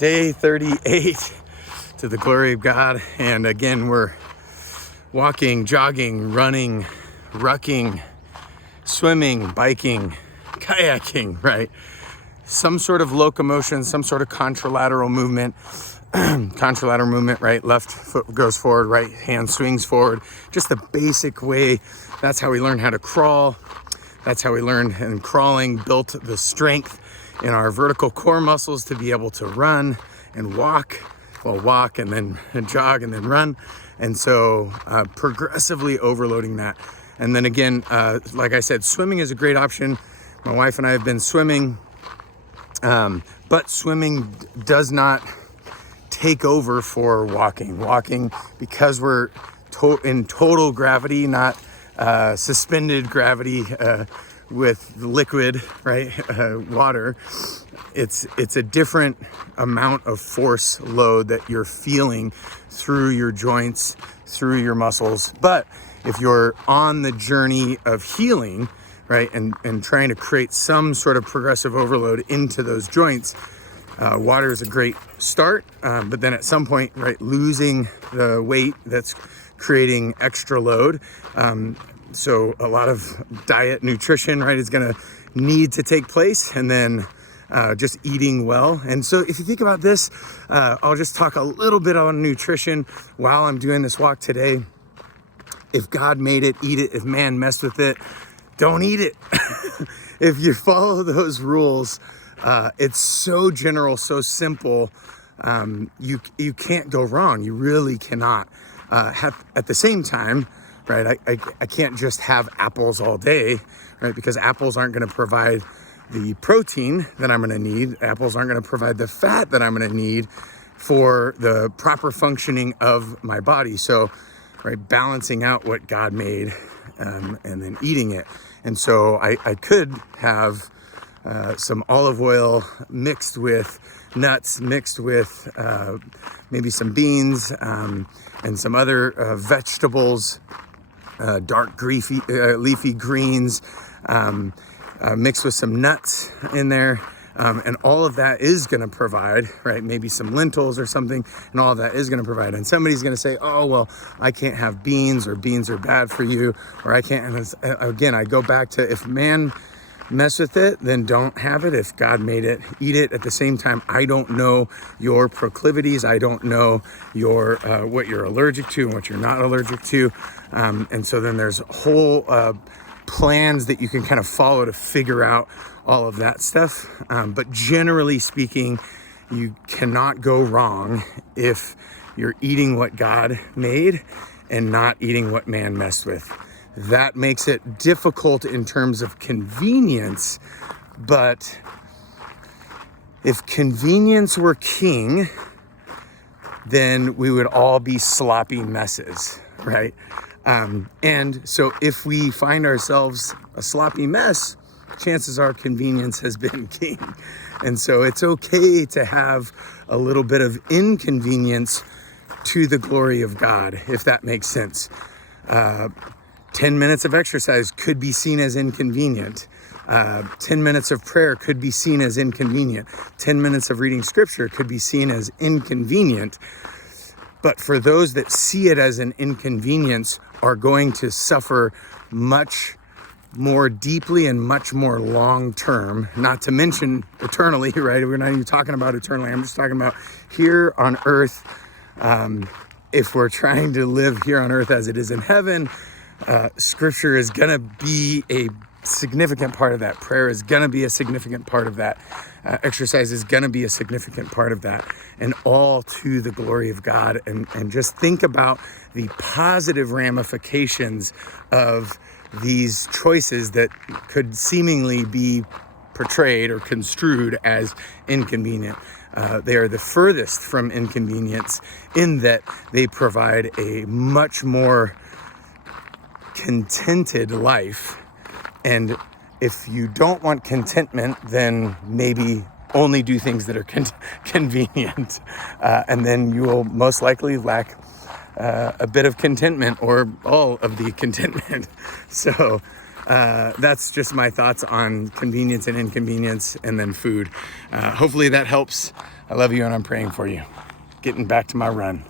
Day 38 to the glory of God. And again, we're walking, jogging, running, rucking, swimming, biking, kayaking, right? Some sort of locomotion, some sort of contralateral movement. Contralateral movement, right? Left foot goes forward, right hand swings forward. Just the basic way. That's how we learn how to crawl. That's how we learned, and crawling built the strength in our vertical core muscles to be able to run and walk, walk and then jog and then run. And so progressively overloading that. And then again, like I said, swimming is a great option. My wife and I have been swimming, but swimming does not take over for walking. Walking, because we're in total gravity, not suspended gravity with liquid, right? Water. It's a different amount of force load that you're feeling through your joints, through your muscles. But if you're on the journey of healing, right, and trying to create some sort of progressive overload into those joints, water is a great start. But then at some point, right, losing the weight that's creating extra load. So a lot of diet, nutrition, right, is going to need to take place, and then just eating well. And so if you think about this, I'll just talk a little bit on nutrition while I'm doing this walk today. If God made it, eat it. If man messed with it, don't eat it. If you follow those rules, it's so general, so simple. You can't go wrong. You really cannot. At the same time, right, I can't just have apples all day, right? Because apples aren't going to provide the protein that I'm going to need. Apples aren't going to provide the fat that I'm going to need for the proper functioning of my body. So, right, balancing out what God made, and then eating it. And so I could have some olive oil mixed with nuts, mixed with maybe some beans, and some other vegetables, dark leafy greens, mixed with some nuts in there. And all of that is going to provide, right, maybe some lentils or something, and all of that is going to provide. And somebody's going to say, oh, well, I can't have beans, or beans are bad for you, or I can't. And again, I go back to, if man mess with it, then don't have it. If God made it, eat it. At the same time, I don't know your proclivities. I don't know your what you're allergic to and what you're not allergic to. And so then there's whole plans that you can kind of follow to figure out all of that stuff. But generally speaking, you cannot go wrong if you're eating what God made and not eating what man messed with. That makes it difficult in terms of convenience, but if convenience were king, then we would all be sloppy messes, right? And so if we find ourselves a sloppy mess, chances are convenience has been king. And so it's okay to have a little bit of inconvenience to the glory of God, if that makes sense. 10 minutes of exercise could be seen as inconvenient. 10 minutes of prayer could be seen as inconvenient. 10 minutes of reading scripture could be seen as inconvenient. But for those that see it as an inconvenience are going to suffer much more deeply and much more long term, not to mention eternally, right? We're not even talking about eternally. I'm just talking about here on earth. If we're trying to live here on earth as it is in heaven, scripture is going to be a significant part of that. Prayer is going to be a significant part of that. Exercise is going to be a significant part of that, and all to the glory of God. And just think about the positive ramifications of these choices that could seemingly be portrayed or construed as inconvenient. They are the furthest from inconvenience in that they provide a much more contented life. And if you don't want contentment, then maybe only do things that are convenient. And then you will most likely lack a bit of contentment, or all of the contentment. So that's just my thoughts on convenience and inconvenience, and then food. Hopefully that helps. I love you and I'm praying for you. Getting back to my run.